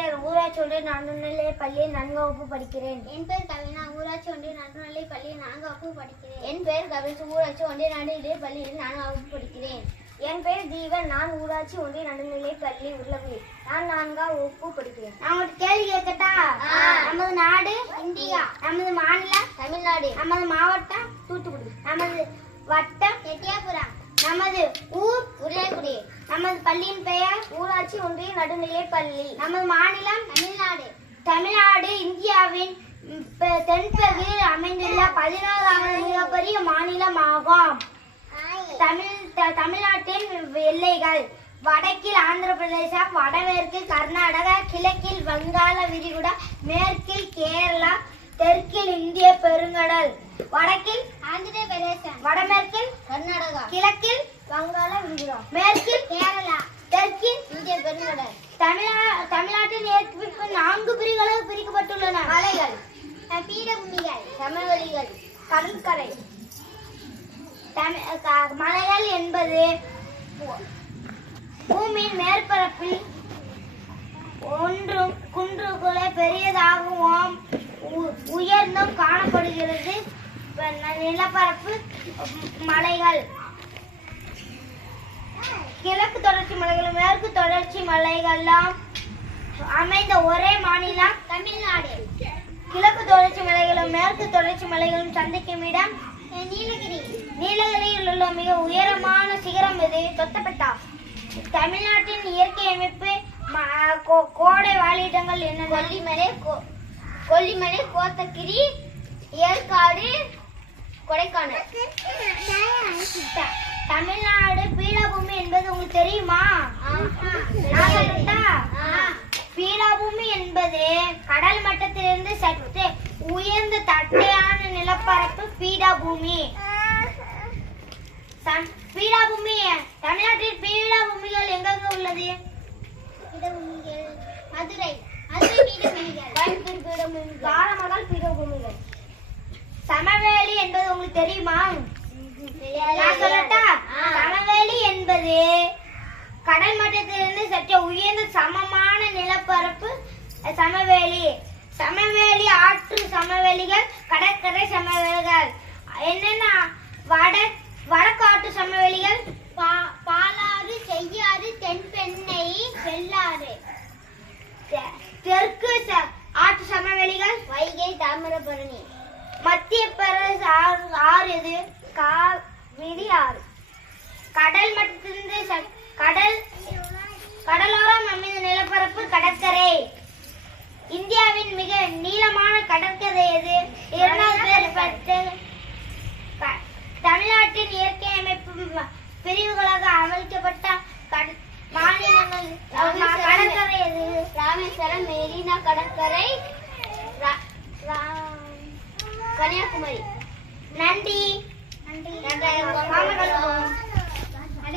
Esther, ஊராட்சி ஒன்றிய நடுநிலைப் பள்ளியில் 4ஆம் வகுப்பு படிக்கிறேன். என் பேர் கவினா, ஊராட்சி ஒன்றிய நடுநிலைப் பள்ளியில் 4ஆம் வகுப்பு படிக்கிறேன். என் பெயர் கபில், ஊராட்சி ஒன்றிய நடுநிலைப் பள்ளியில் 4ஆம் வகுப்பு படிக்கிறேன். என் பெயர் தீபன், நான் ஊராட்சி ஒன்றிய நடுநிலைப் பள்ளி உருளவி, நான் 4ஆம் வகுப்பு படிக்கிறேன். நான் ஒரு கேள்வி கேட்கட்டா? நமது நாடு இந்தியா, நமது மாநிலம் தமிழ்நாடு, நமது மாவட்டம் தூத்துக்குடி, நமது வட்டம் எட்டியாபுரம், நமது ஊர் உருளைக்குடி, நமது பள்ளியின் பெயர் ஊராட்சி ஒன்றிய நடுநிலைப் பள்ளி, நமது மாநிலம் தமிழ்நாடு. தமிழ்நாடு இந்தியாவின் தென்பகுதியில் அமைந்துள்ள 14வது மிகப்பெரிய மாநிலம் ஆகும். தமிழ்நாட்டின் எல்லைகள்: வடக்கில் ஆந்திர பிரதேசம், வடமேற்கில் கர்நாடகா, கிழக்கில் வங்காள விரிகுடா, மேற்கில் கேரளா, தெற்கில் இந்திய பெருங்கடல், வடக்கில் ஆந்திர பிரதேசம், வடமேற்கில் கர்நாடகா, கிழக்கில் வங்காள விரிகுடா, மேற்கில் கேரளா, தெற்கில் இந்திய பெருங்கடல். தமிழ்நாட்டின் ஏற்பிற்கு 4 பிரிவுகளாக பிரிக்கப்பட்டுள்ளன: மலைகள், பீடபூமிகள், சமவெளிகள், கடற்கரை. மலைகள் என்பது பூமியின் மேற்பரப்பில் ஒன்றும் குன்றுகளை பெரியதாகவும் உயர்ந்தும் காணப்படுகிறது. நிலப்பரப்பு மலைகள்: கிழக்கு தொடர்ச்சி மலைகளும் மேற்கு தொடர்ச்சி மலைகளும் அமைந்த ஒரே மாநிலம் தமிழ்நாடு. கிழக்கு தொடர்ச்சி மலைகளும் மேற்கு தொடர்ச்சி மலைகளும் சந்திக்கும் இடம் நீலகிரி. நீலகிரியில் உள்ள மிக உயரமான சிகரம் இது தொட்டபெட்டா. தமிழ்நாட்டின் இயற்கை அமைப்பு கோடை வாழிடங்கள் என்ன? கொல்லிமலை, கோத்தகிரி, ஏற்காடு, கொடைக்கானல். தமிழ்நாடு பீடபூமி என்பது உங்களுக்கு தெரியுமா? பீடபூமி என்பது கடல் மட்டத்திலிருந்து சற்று உயர்ந்த தட்டையான நிலப்பரப்பு பீடபூமி. பீடபூமி தமிழ்நாட்டில் பீடபூமிகள் எங்கெங்க உள்ளது? மதுரை, பீடபூமிகள், கோயம்புத்தூர் பீடபூமி, காரமடல் பீடபூமிகள். சமவெளி என்பது உங்களுக்கு தெரியுமா? நான் சொல்லட்டா? சமவெளி என்பது கடல் மட்டத்திலிருந்து சற்று உயர்ந்த சமமான நிலப்பரப்பு சமவெளி. சமவெளி ஆற்று சமவெளிகள், கடற்கரை சமவெளிகள். என்னென்ன? வடக்காட்டு சமவெளிகள் பாலாறு, செய்யாறு, தென்பெண்ணை, வெள்ளாறு. தெற்கு ஆற்று சமவெளிகள் வைகை, தாமிரபரணி. மத்திய பிரதேச ஆறு எது? காவிரி ஆறு. கடல் மட்டத்திலிருந்து கடலோரம் அமைந்த நிலப்பரப்பு கடற்கரை. இந்தியாவின் மிக நீளமான கடற்கரை எது? 2வது. தமிழ்நாட்டின் இயற்கை அமைப்பு பிரிவுகளாக அமைக்கப்பட்ட மாநிலங்கள் கடற்கரை எது? ராமேஸ்வரம், மெரினா கடற்கரை, கன்னியாகுமரி. நன்றி. நன்றி.